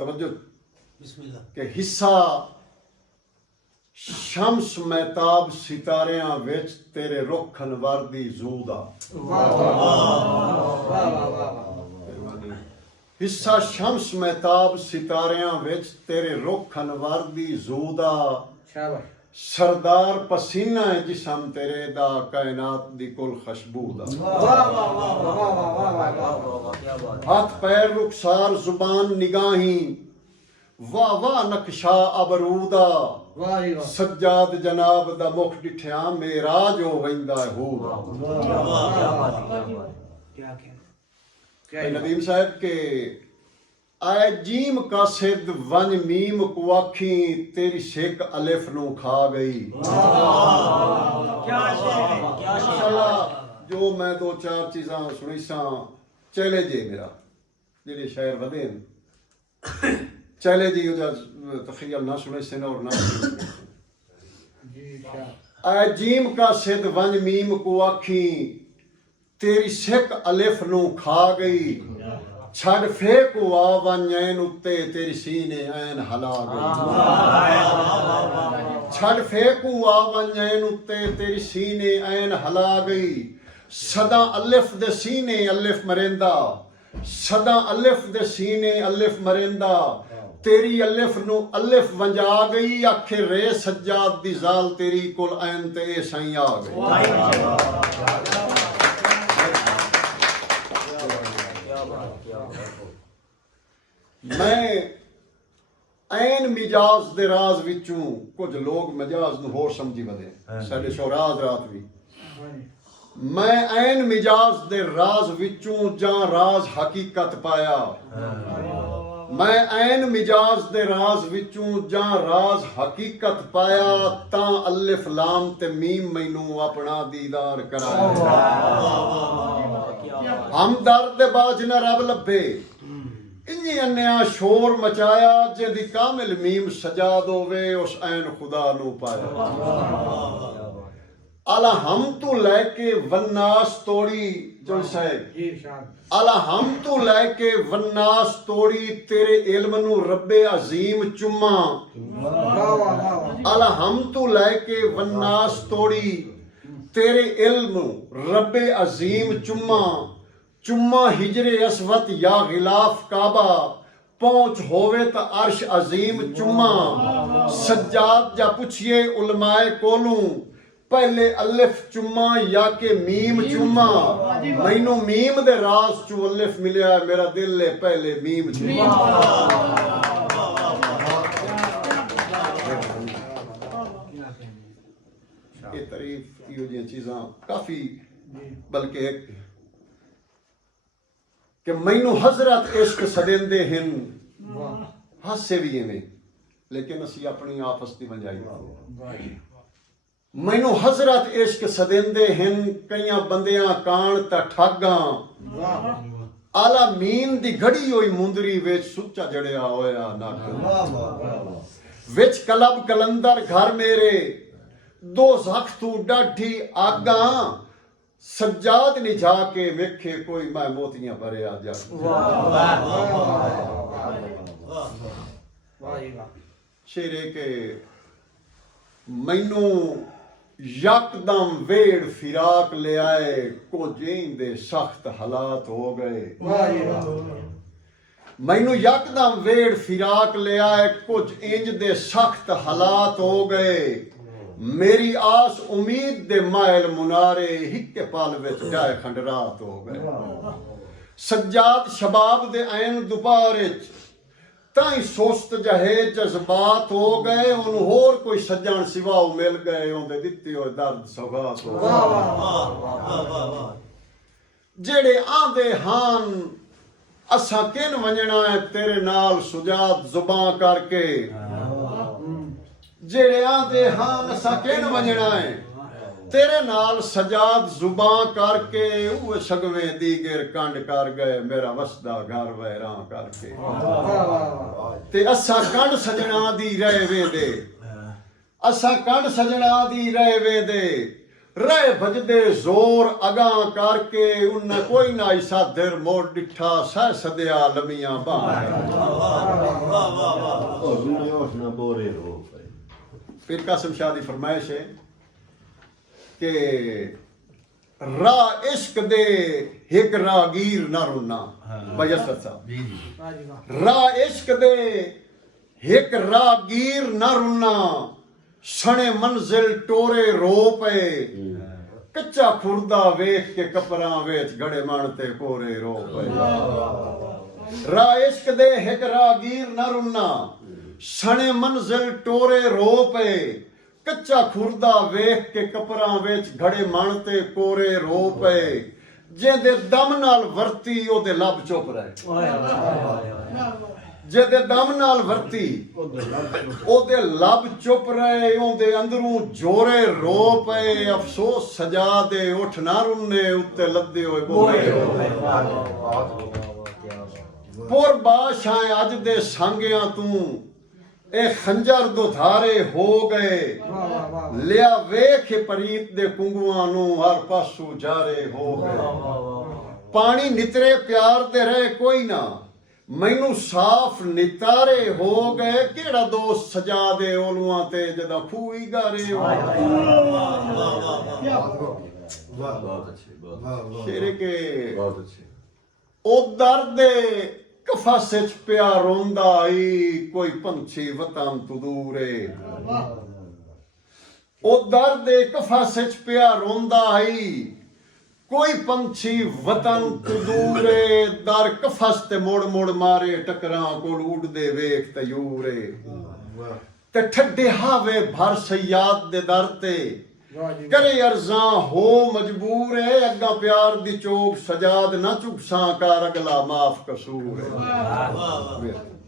तवज्जो बिस्मिल्लाह कि हिस्सा शम्स महताब सितारियां विच तेरे रुख अनवर दी जू दा। हिस्सा शम्स महताब सितारियां विच तेरे रुख अनवर दी जू दा। सरदार पसीना है जिसम तेरे दा कायनात दी कुल खुशबू दा। हाथ पैर रुखसार जुबान निगाही वाह वाह नक्शा अबरूदा। सज्जाद जनाब दा मुख डिठिया मेराज हो वैंदा हूदा। नदीम साहब के आए जीम का सिद्ध वन मीम को आखी तेरी सिक अलिफ नू खा गई। इंशाअल्लाह जो मैं दो चार चीज़ां सुनी सा चले जे मेरा जेडे शायर वधे चले जी तखील ना सुने से और ना आए जीम का सिद्ध वन मीम को आखी तेरी सिक अलिफ नू खा गई। छड़ फेक आ वनैन उत्ते तेरी सीने ऐन हला गई। छड़ फेक आ वनैन उत्ते तेरी सीने ऐन हला गई। सदा अलिफ दे सीने अलिफ मरेंदा। सदा अलिफ दे सीने अलिफ मरेंदा। तेरी अलिफ नू अलिफ वंजा गई। आखे रे सज्जाद दी जाल तेरी कुल ऐन ते सही आ गई। मैं ऐन मिजाज दे राज विचों कुछ लोग मिजाज नूं होर समझी वधे साडे शोराज रात भी मैं ऐन मिजाज दे राज विचों जां राज हकीकत पाया। मैं ऐन मिजाज दे राज विचों जां राज हकीकत पाया। तां अलिफ लाम ते मीम मैनू अपना दीदार कराया। हम दर्द दे बाज न रब लभे इन्नी अन्या शोर मचाया। जिहदी कामिल मीम सजाद होवे उस ऐन खुदा नू पाया। अला हम तू लैके वन्नास तोड़ी जो साहब अला हम तू लैके वन्नास तोड़ी तेरे इल्म नू रब्बे अजीम चुम्मा। अला हम तू लैके वन्नास तोड़ी तेरे इल्म रब्बे अजीम चुम्मा। चुम्मा हिजरे असवत या गिलाफ काबा पहुंच होवे तो अर्श अजीम चुम्मा। सज्जाद जा पुछिए उलमाए कोलू पहले अलिफ चुम्मा या के मीम चुम्मा। मैनू मीम दे राज चू अलिफ मिलिया मेरा दिल ले पहले मीम चुम्मा। ये तारीफ यो जी चीज़ां काफ़ी बल्कि एक कि मैनू हजरत इश्क सदेंदे हिन हासे भी इवें लेकिन असी अपनी आपस की वंजाई। मैनू हजरत इश्क सदेंदे हिन कईयां बंदियां कान ता ठगां। आला मीन दी घड़ी होई मुंदरी विच सुच्चा जड़िया होया नक। विच कलब कलंदर घर मेरे दो जख तू डाठी आगां। सज्जाद ने जाके वेखे कोई मैं मोतियां भरिया जा। शेरे के मैनू यकदम वेड़ फिराक ले आए कुछ इंदे सख्त हालात हो गए। मैनू यकदम वेड़ फिराक ले आए कुछ इंज दे सख्त हालात हो गए। मेरी आस उम्मीद दे मायल मुनारे हिक्के पाल विच जाए खंडरात हो गए। सज्जाद शबाब दे ऐन दुपारे ताई सोस्त जहे जज्बात हो गए। उन होर कोई सज्जन सिवा मिल गए उनदे दित्ते होए दर्द सौगात हो गए। जेड़े आंदे हान असा किन वंजना है तेरे नाल सुजात जुबां करके। जेड़े आंदे हान असा किन वंजना है तेरे नाल सजाद जुबां करके। वो सगवे दीगर कंड कर गए मेरा वसदा घर वैरां करके। ते असा कंड सजना दी रह वेंदे। असा कंड सजना दी रह वेंदे। ਰਹਿ ਭਜਦੇ ਜ਼ੋਰ ਅਗਾਂ ਕਰਕੇ ਉਨ ਕੋਈ ਨਾ ਇਸਾ ਦਰ ਮੋੜ ਡਿਠਾ ਸਹਿ ਸਦਿਆ ਲਮੀਆਂ ਬਾਹਾਂ फिर कासिम शाह की फरमाइश है कि राह इश्क दे एक रागीर ना रोना बयसर साहब राह इश्क दे एक रागीर ना रोना सने मंजिल टोरे रो पे कच्चा खुरदा वेख के कपरा वेच गड़े मानते कोरे रो पे राह इश्क दे एक रागीर ना रोना सने मंजिल टोरे रो पे कच्चा खुरदा वेख के कपरां विच घड़े मण ते कोरे रो पे जेदे दम नाल वरती ओदे लब चुप रहे जेदे दम नाल वरती ओदे लब चुप रहे ओदे अंदरों जोरे रो पे अफसोस सजा दे उठ ना रुन्ने उत्ते लद्दे होए बोले पुर बादशाह अज दे सांगियां तू ए खंजर दुधारे हो गए लिया वेख परीत दे कुंगुआं नू हर पासू जारे हो गए पानी नितरे प्यार दे रहे कोई ना मैनू साफ नितारे हो गए केड़ा दोस्त सजा दे ओलुआं ते जदा खूही गारे हो शेरे के ओ दर्द कफस च पिया रोंदा आई कोई पंछी वतन तू दूरे ओ दर्द कफस च पिया रोंदा आई कोई पंछी वतन तू दूरे दर कफस ते मोड़ मोड़ मारे टकरां कोल उड़दे वेख तयूरे ते ठड्डे हावे भर सयाद दे दर ते करे अर्जा हो मजबूर है अग्गा प्यार दी चोक सजाद ना चुकसा कर अगला माफ कसूर है